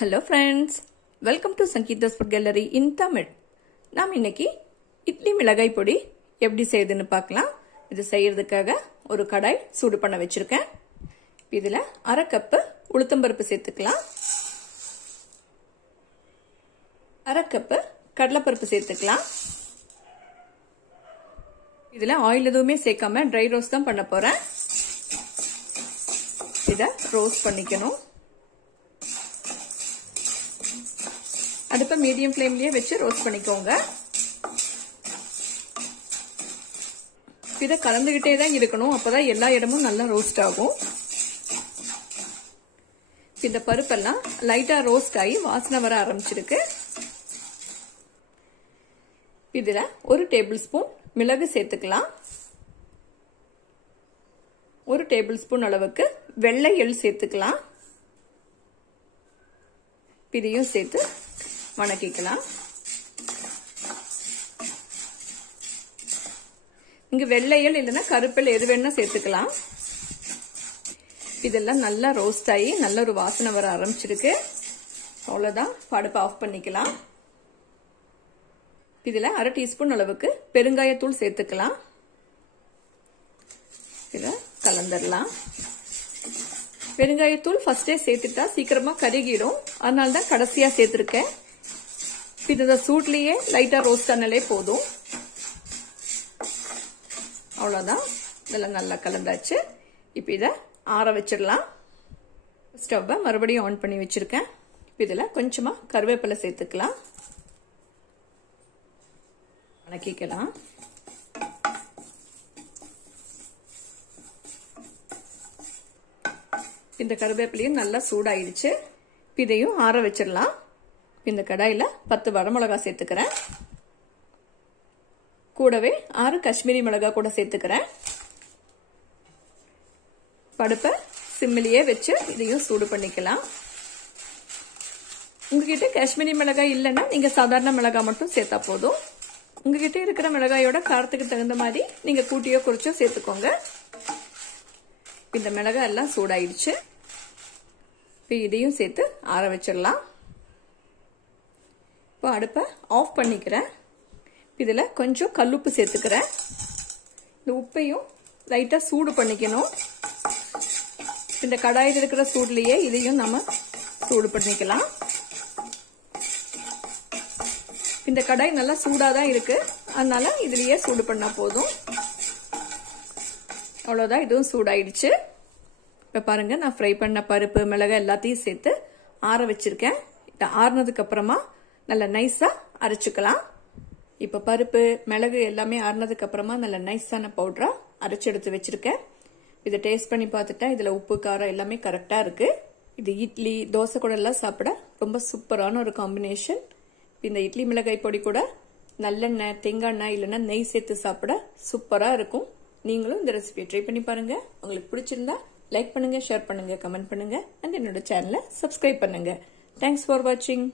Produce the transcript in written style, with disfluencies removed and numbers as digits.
Hello friends, welcome to Sangeeta's Food Gallery in Tamil. நாம் இன்னைக்கு இட்லி மிளகாய் பொடி எப்படி செய்யுதுன்னு பார்க்கலாம். இது செய்யறதுக்காக ஒரு கடாய் சூடு பண்ண வச்சிருக்கேன். இதுல 1/2 கப் உளுத்தம்பருப்பு சேர்த்துக்கலாம். 1/2 கப் கடலைப்பருப்பு சேர்த்துக்கலாம். இதுல ஆயில் எதுவுமே சேர்க்காம ட்ரை ரோஸ்ட் தான் பண்ண போறேன். இத ரோஸ்ட் பண்ணிக்கணும். அடுப்பை மீடியம் ஃப்ளேம்லயே வச்சு ரோஸ்ட் பண்ணிக்கோங்க. இதை கலந்துகிட்டே தான் இருக்கணும், அப்பதான் எல்லா இடமும் நல்லா ரோஸ்ட் ஆகும். இந்த பருப்பெல்லாம் லைட்டா ரோஸ்ட் ஆகி வாசனை வர ஆரம்பிச்சிருக்கு. இதுல 1 டேபிள் ஸ்பூன் மிளகு சேர்த்துக்கலாம். 1 டேபிள் ஸ்பூன் அளவுக்கு வெள்ளை எள் சேர்த்துக்கலாம். இதையும் சேர்த்து வணக்கிக்கலாம். இங்க வெள்ளையல் இல்லைன்னா கருப்பெல் எது வேணா சேர்த்துக்கலாம். இதெல்லாம் நல்லா ரோஸ்ட் ஆகி நல்ல ஒரு வாசனை வர ஆரம்பிச்சிருக்கு. அவ்வளவுதான், அடுப்பை ஆஃப் பண்ணிக்கலாம். இதுல 1/2 டீஸ்பூன் அளவுக்கு பெருங்காயத்தூள் சேர்த்துக்கலாம். இத கலந்துடலாம். பெருங்காயத்தூள் ஃபர்ஸ்டே சேர்த்துட்டா சீக்கிரமா கருகிடும், அதனால தான் கடைசியா சேர்த்திருக்கேன். இந்த சூட்லயே லைட்டா ரோஸ்ட் ஆனாலே போதும். அவ்வளவுதான், இதெல்லாம் நல்லா கலந்தாச்சு. இப்ப இத ஆற வச்சிடலாம். ஸ்டவ்வை மறுபடியும் ஆன் பண்ணி வச்சிருக்கேன். இதுல கொஞ்சமா கருவேப்பிலை சேர்த்துக்கலாம். வணக்கிக்கலாம். இந்த கருவேப்பிலையும் நல்லா சூடாயிடுச்சு. இதையும் ஆற வச்சிடலாம். இந்த கடாயில 10 வரமிளகாய் சேர்த்துக்கிறேன். கூடவே 6 காஷ்மீரி மிளகாய் கூட சேர்த்துக்கிறேன். அடுப்பை சிம்மிலேயே வச்சு இதையும் சூடு பண்ணிக்கலாம். உங்ககிட்ட காஷ்மீரி மிளகாய் இல்லைன்னா நீங்க சாதாரண மிளகாய் மட்டும் சேர்த்தா போதும். உங்ககிட்ட இருக்கிற மிளகாயோட காரத்துக்கு தகுந்த மாதிரி நீங்க கூட்டியோ குறைச்சோ சேர்த்துக்கோங்க. இந்த மிளகாய் எல்லாம் சூடாயிடுச்சு. இதையும் சேர்த்து ஆற வச்சிடலாம். இப்போ அடுப்பை ஆஃப் பண்ணிக்கிறேன். இதுல கொஞ்சம் கல்லுப்பு சேர்த்துக்கிறேன். இந்த உப்பையும் லைட்டா சூடு பண்ணிக்கணும். இந்த கடாயில் இருக்கிற சூட்லயே இதையும் நம்ம சூடு பண்ணிக்கலாம். இந்த கடாய் நல்லா சூடாதான் இருக்கு, அதனால இதுலயே சூடு பண்ணா போதும். அவ்வளவுதான், இதுவும் சூடாயிடுச்சு. இப்ப பாருங்க, நான் ஃப்ரை பண்ண பருப்பு மிளகாய் எல்லாத்தையும் சேர்த்து ஆற வச்சிருக்கேன். ஆறுனதுக்கு அப்புறமா நல்லா நைஸா அரைச்சுக்கலாம். இப்ப பருப்பு மிளகு எல்லாமே ஆறுனதுக்கு அப்புறமா நல்ல நைஸான பவுடரா அரைச்சு எடுத்து வச்சிருக்கேன். இதை டேஸ்ட் பண்ணி பார்த்துட்டா இதுல உப்பு காரம் எல்லாமே கரெக்டா இருக்கு. இது இட்லி தோசை கூட எல்லாம் சாப்பிட ரொம்ப சூப்பரான ஒரு காம்பினேஷன். இந்த இட்லி மிளகாய் பொடி கூட நல்லெண்ணெய் தேங்காய் எண்ணெய் இல்லைன்னா நெய் சேர்த்து சாப்பிட சூப்பரா இருக்கும். நீங்களும் இந்த ரெசிபியை ட்ரை பண்ணி பாருங்க. உங்களுக்கு பிடிச்சிருந்தா லைக் பண்ணுங்க, ஷேர் பண்ணுங்க, கமெண்ட் பண்ணுங்க, அண்ட் என்னோட சேனலை சப்ஸ்கிரைப் பண்ணுங்க. தேங்க்ஸ் ஃபார் வாட்சிங்.